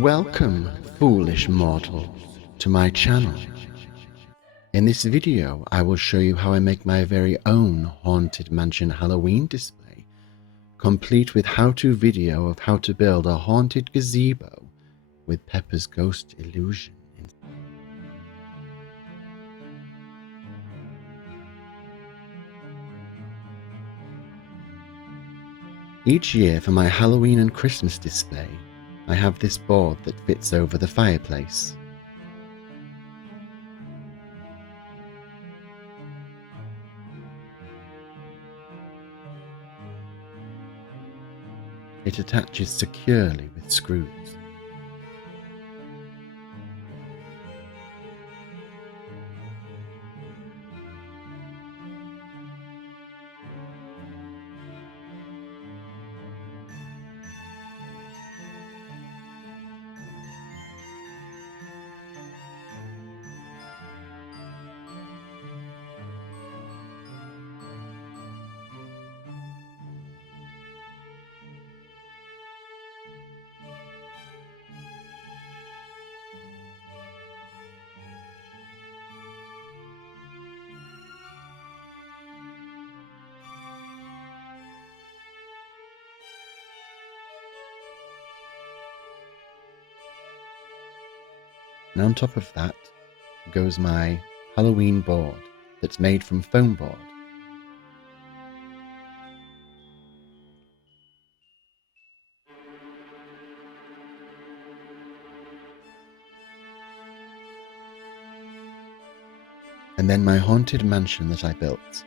Welcome, foolish mortals, to my channel. In this video, I will show you how I make my very own Haunted Mansion Halloween display, complete with how-to video of how to build a haunted gazebo with Pepper's ghost illusion. Each year for my Halloween and Christmas display, I have this board that fits over the fireplace. It attaches securely with screws. And on top of that goes my Halloween board that's made from foam board. And then my haunted mansion that I built.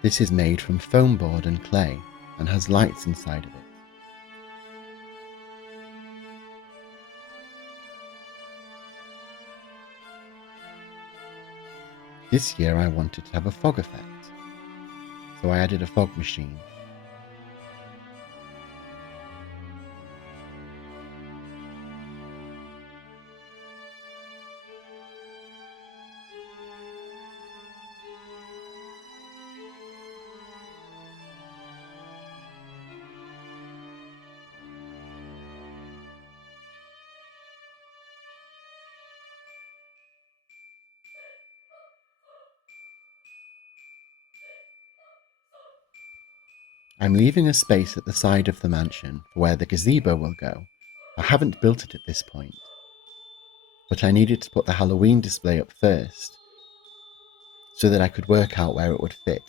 This is made from foam board and clay and has lights inside of it. This year I wanted to have a fog effect, so I added a fog machine. I'm leaving a space at the side of the mansion for where the gazebo will go. I haven't built it at this point, but I needed to put the Halloween display up first so that I could work out where it would fit.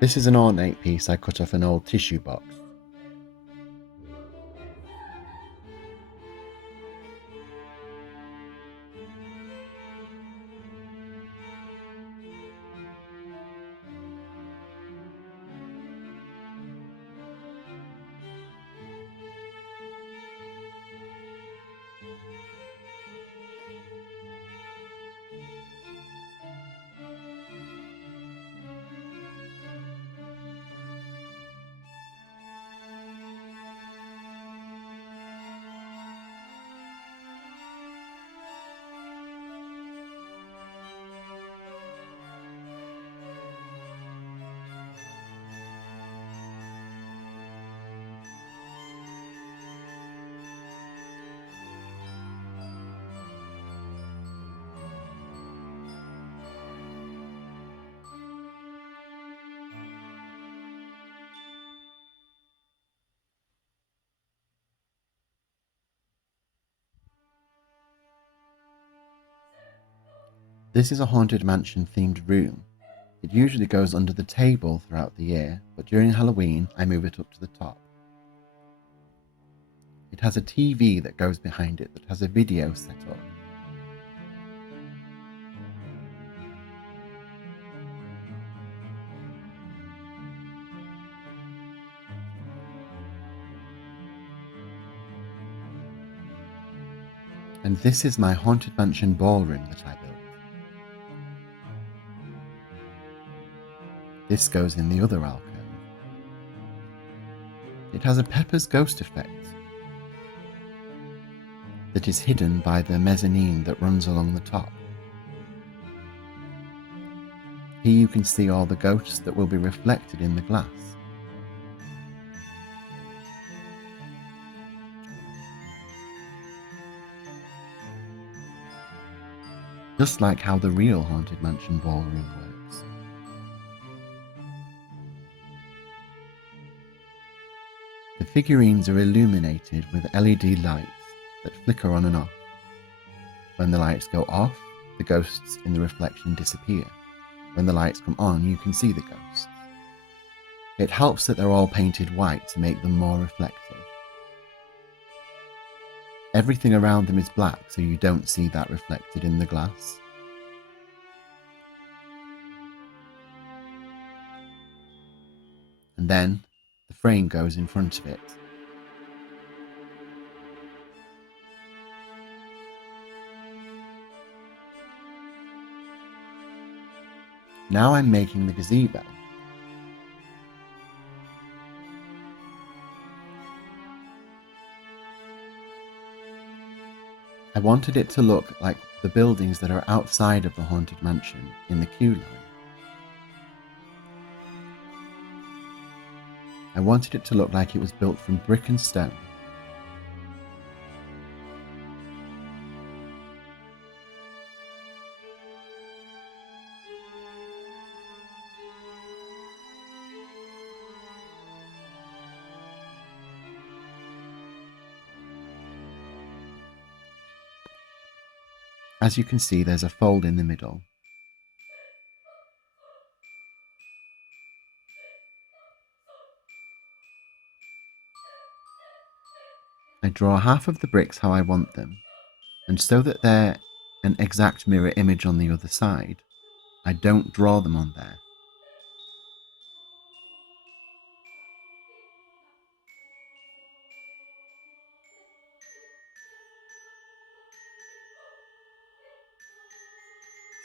This is an ornate piece I cut off an old tissue box. This is a haunted mansion themed room. It usually goes under the table throughout the year, but during Halloween I move it up to the top. It has a TV that goes behind it that has a video set up. And this is my Haunted Mansion ballroom that I built. This goes in the other alcove. It has a Pepper's Ghost effect that is hidden by the mezzanine that runs along the top. Here you can see all the ghosts that will be reflected in the glass. Just like how the real Haunted Mansion ballroom works. The figurines are illuminated with LED lights that flicker on and off. When the lights go off, the ghosts in the reflection disappear. When the lights come on, you can see the ghosts. It helps that they're all painted white to make them more reflective. Everything around them is black, so you don't see that reflected in the glass. And then the frame goes in front of it. Now I'm making the gazebo. I wanted it to look like the buildings that are outside of the Haunted Mansion in the queue line. I wanted it to look like it was built from brick and stone. As you can see, there's a fold in the middle. I draw half of the bricks how I want them, and so that they're an exact mirror image on the other side, I don't draw them on there.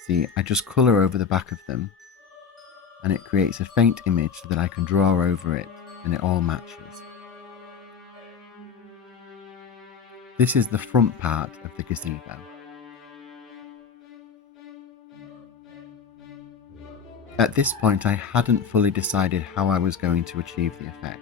See, I just colour over the back of them, and it creates a faint image so that I can draw over it, and it all matches. This is the front part of the gazebo. At this point, I hadn't fully decided how I was going to achieve the effect.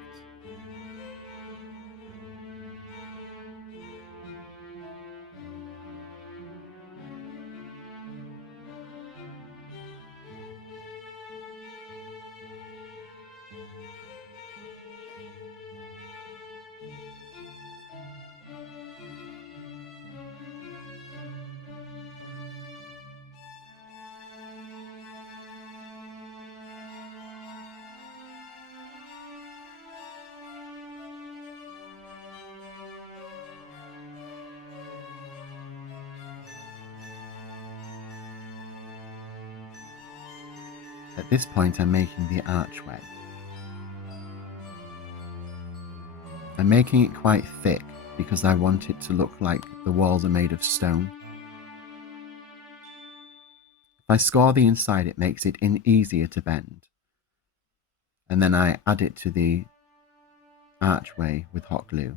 At this point, I'm making the archway. I'm making it quite thick because I want it to look like the walls are made of stone. If I score the inside, it makes it easier to bend. And then I add it to the archway with hot glue.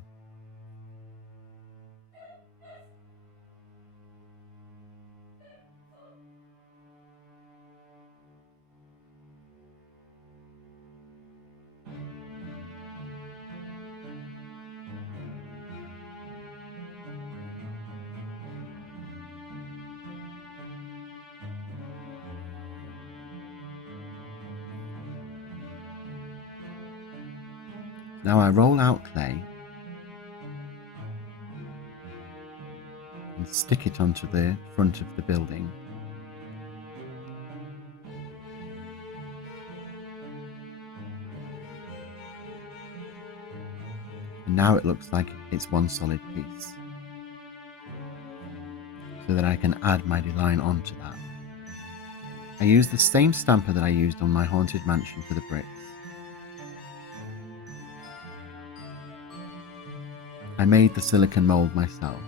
Now I roll out clay and stick it onto the front of the building. And now it looks like it's one solid piece, so that I can add my design onto that. I use the same stamper that I used on my Haunted Mansion for the bricks. I made the silicone mould myself.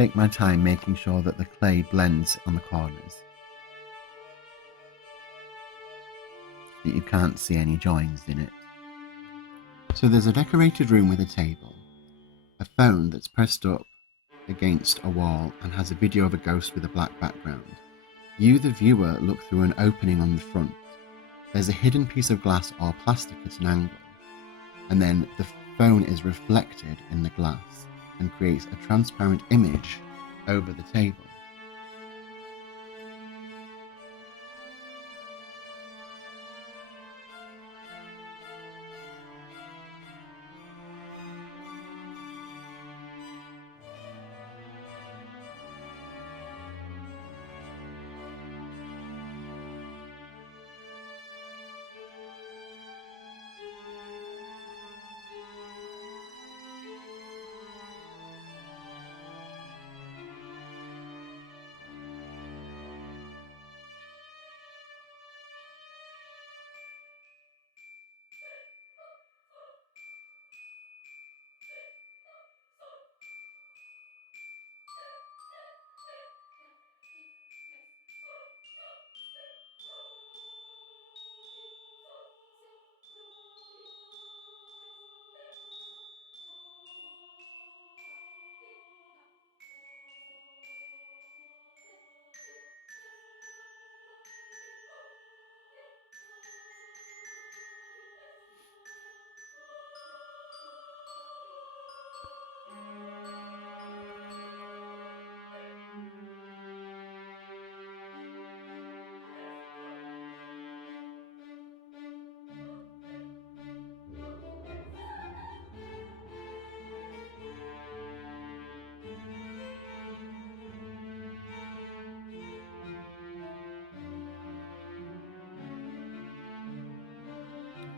take my time making sure that the clay blends on the corners, so that you can't see any joins in it. So there's a decorated room with a table, a phone that's pressed up against a wall and has a video of a ghost with a black background. You, the viewer, look through an opening on the front. There's a hidden piece of glass or plastic at an angle, and then the phone is reflected in the glass and creates a transparent image over the table.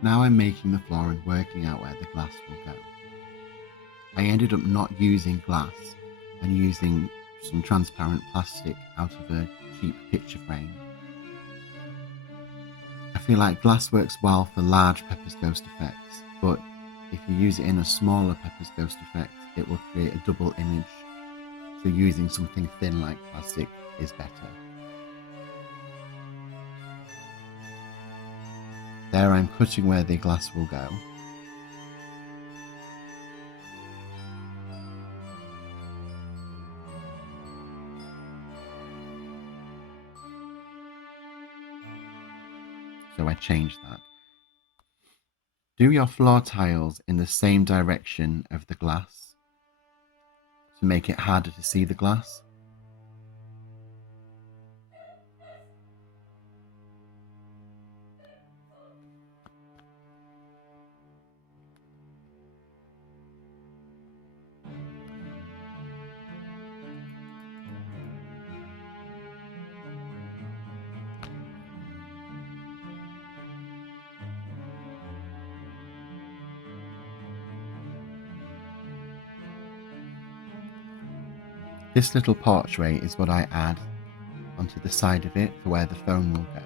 Now I'm making the floor and working out where the glass will go. I ended up not using glass and using some transparent plastic out of a cheap picture frame. I feel like glass works well for large Pepper's Ghost effects, but if you use it in a smaller Pepper's Ghost effect, it will create a double image, so using something thin like plastic is better. There I'm cutting where the glass will go. So I changed that. Do your floor tiles in the same direction of the glass to make it harder to see the glass. This little portrait is what I add onto the side of it for where the phone will go.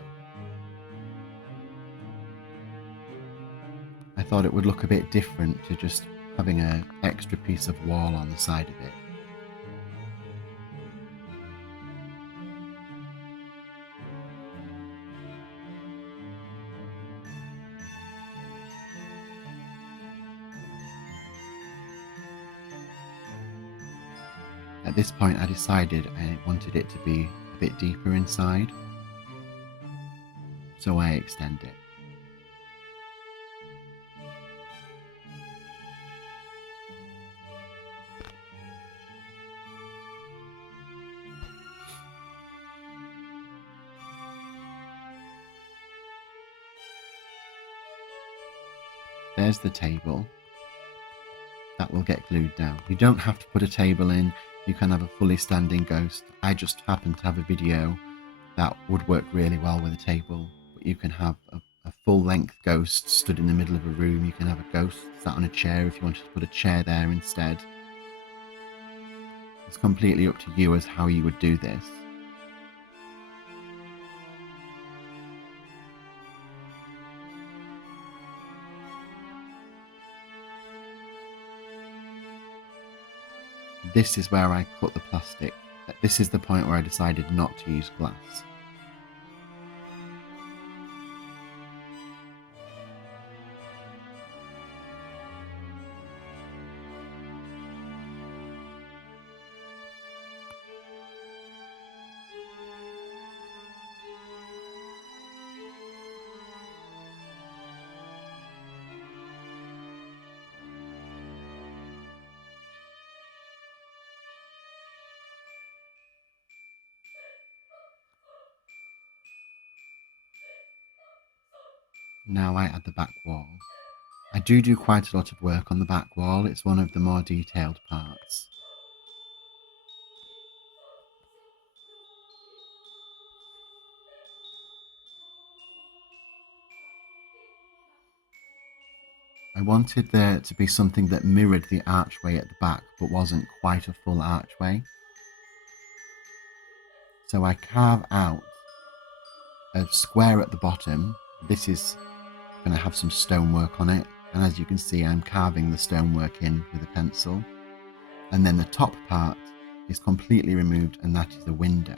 I thought it would look a bit different to just having an extra piece of wall on the side of it. At this point I decided I wanted it to be a bit deeper inside, so I extend it. There's the table. That will get glued down. You don't have to put a table in, you can have a fully standing ghost. I just happen to have a video that would work really well with a table, but you can have a full length ghost stood in the middle of a room. You can have a ghost sat on a chair if you wanted to put a chair there instead. It's completely up to you as how you would do this. this is where I cut the plastic. This is the point where I decided not to use glass. Now I add the back wall. I do quite a lot of work on the back wall. It's one of the more detailed parts. I wanted there to be something that mirrored the archway at the back but wasn't quite a full archway. So I carve out a square at the bottom. This is going to have some stonework on it, and as you can see I'm carving the stonework in with a pencil, and then the top part is completely removed, and that is the window.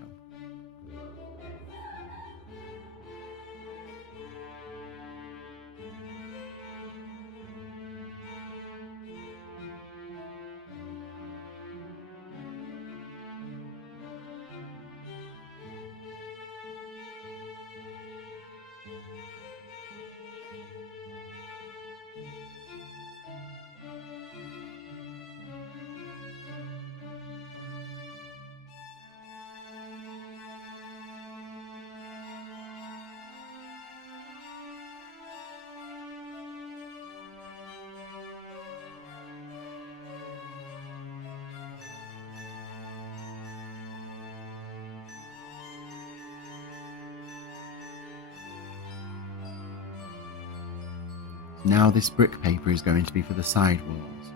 Now this brick paper is going to be for the side walls.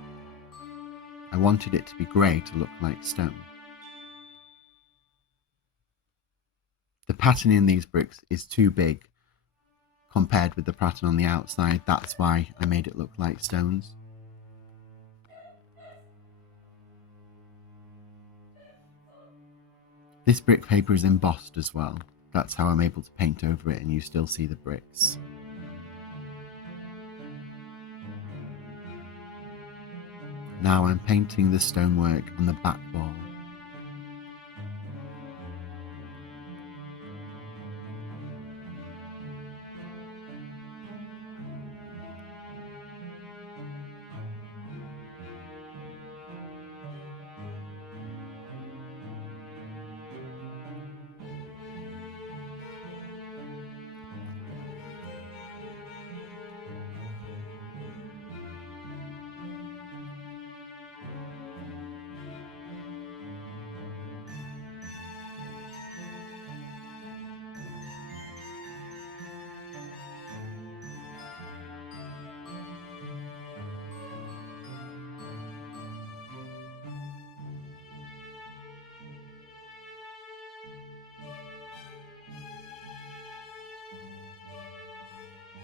I wanted it to be grey to look like stone. The pattern in these bricks is too big compared with the pattern on the outside. That's why I made it look like stones. This brick paper is embossed as well. That's how I'm able to paint over it and you still see the bricks. Now I'm painting the stonework on the back wall.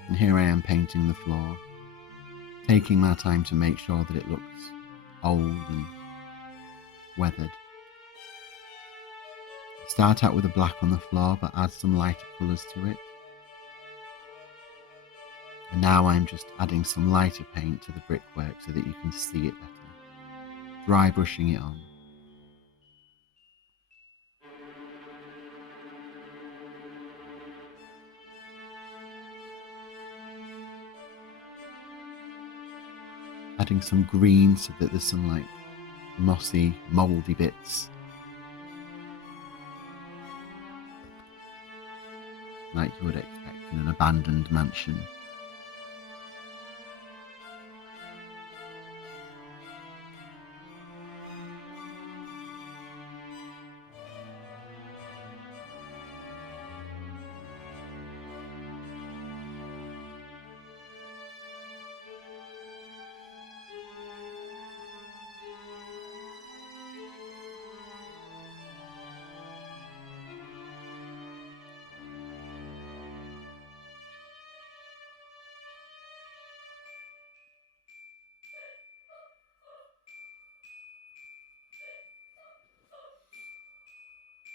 And here I am painting the floor, taking my time to make sure that it looks old and weathered. Start out with a black on the floor but add some lighter colours to it. And now I'm just adding some lighter paint to the brickwork so that you can see it better. Dry brushing it on. Adding some green so that there's some like mossy, mouldy bits. Like you would expect in an abandoned mansion.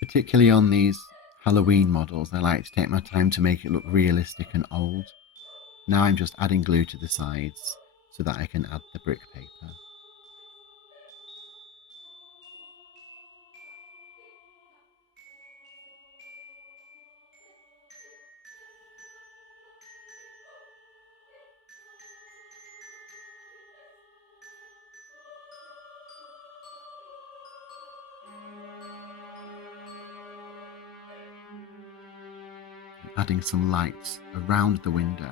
Particularly on these Halloween models, I like to take my time to make it look realistic and old. Now I'm just adding glue to the sides so that I can add the brick paper. Adding some lights around the window.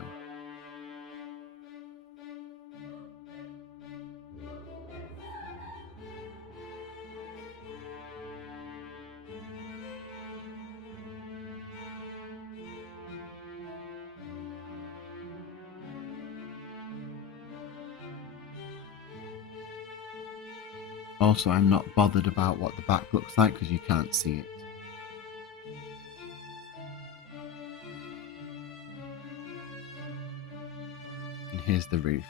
Also, I'm not bothered about what the back looks like because you can't see it. And here's the roof.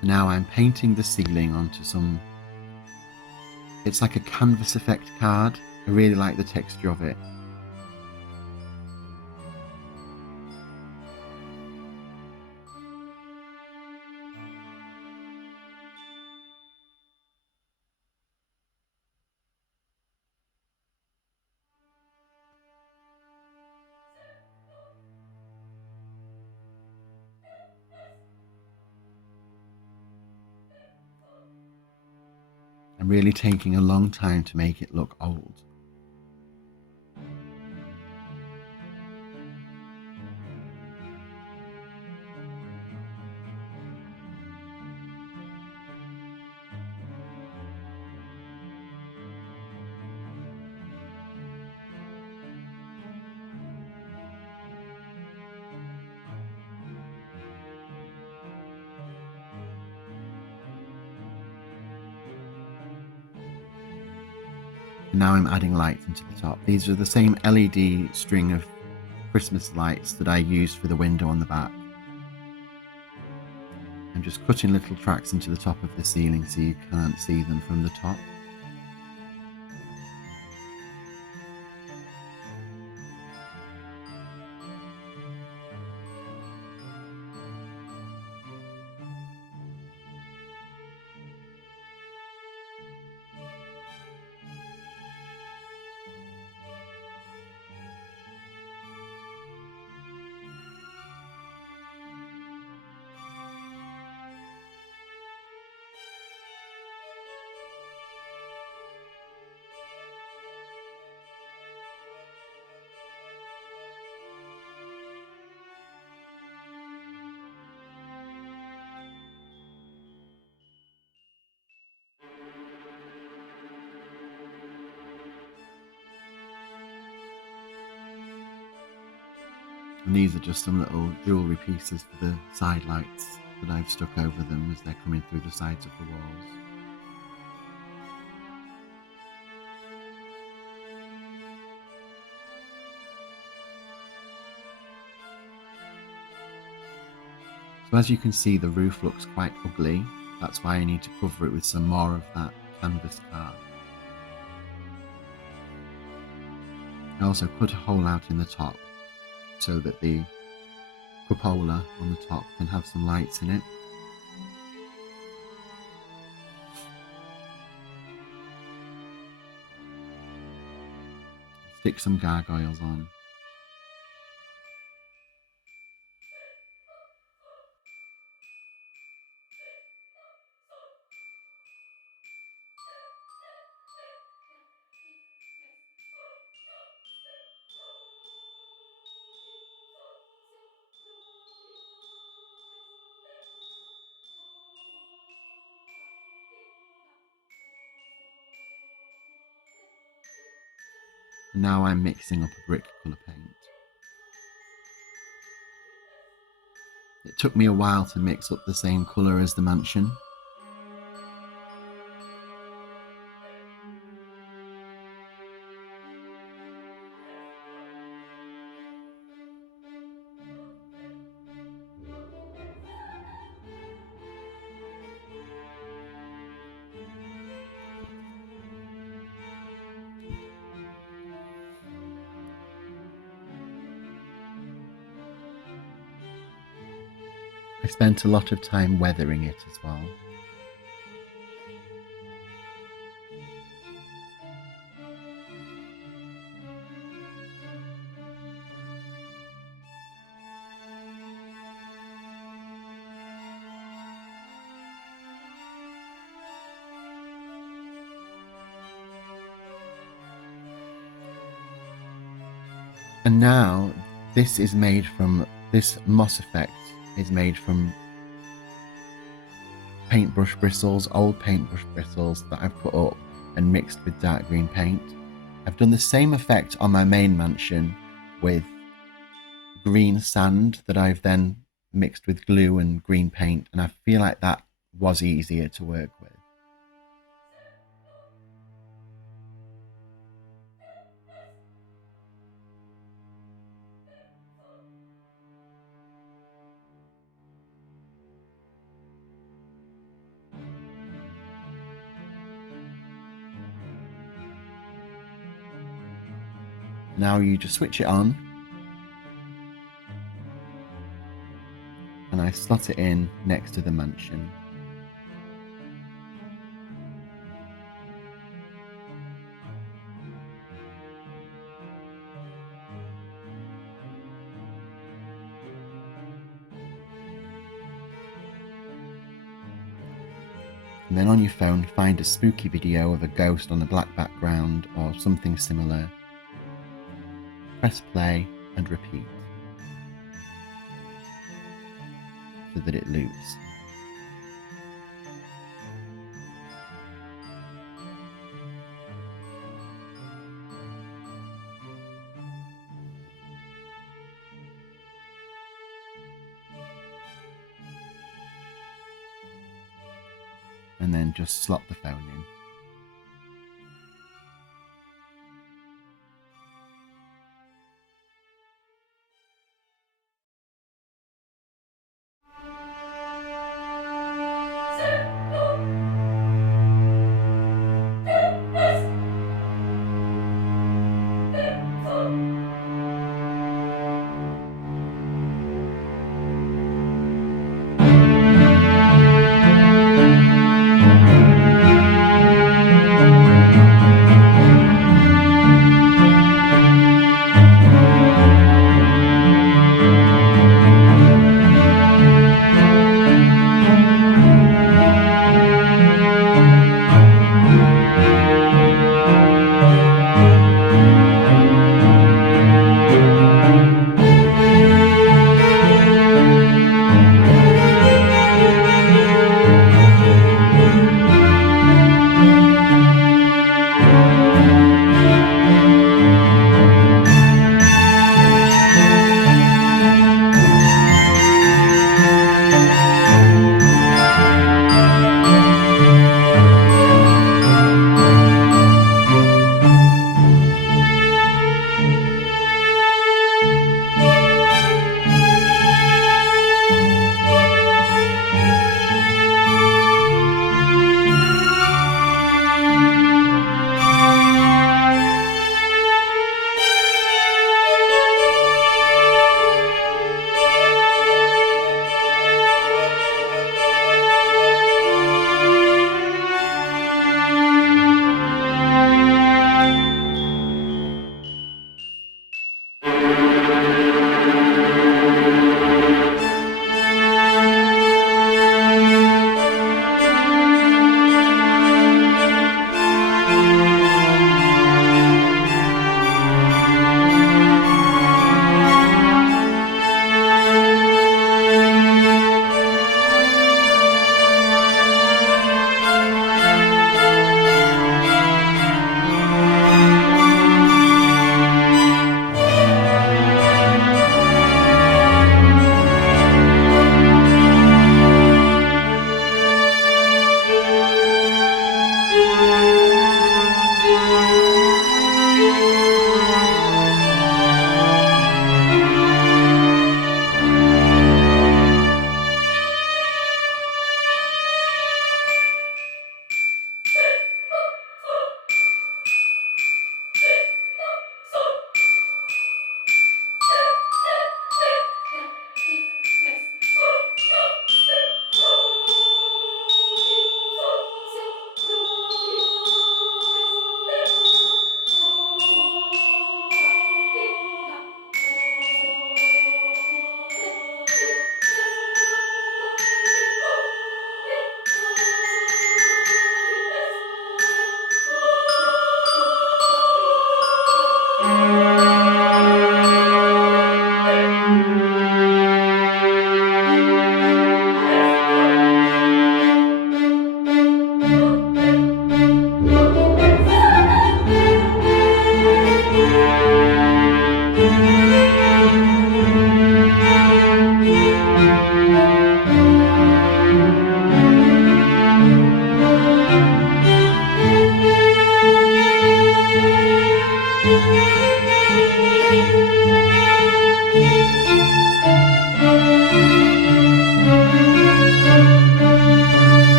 So now I'm painting the ceiling onto some, it's like a canvas effect card. I really like the texture of it. I'm really taking a long time to make it look old. Now I'm adding lights into the top. These are the same LED string of Christmas lights that I used for the window on the back. I'm just cutting little tracks into the top of the ceiling so you can't see them from the top. And these are just some little jewellery pieces for the side lights that I've stuck over them as they're coming through the sides of the walls. So as you can see, the roof looks quite ugly. That's why I need to cover it with some more of that canvas card. I also cut a hole out in the top so that the cupola on the top can have some lights in it. Stick some gargoyles on. And now I'm mixing up a brick colour paint. It took me a while to mix up the same colour as the mansion. spent a lot of time weathering it as well. And now this moss effect is made from paintbrush bristles, old paintbrush bristles that I've put up and mixed with dark green paint. I've done the same effect on my main mansion with green sand that I've then mixed with glue and green paint, and I feel like that was easier to work with. Now you just switch it on, and I slot it in next to the mansion. And then on your phone, find a spooky video of a ghost on a black background or something similar. Press play and repeat so that it loops. And then just slot the phone in.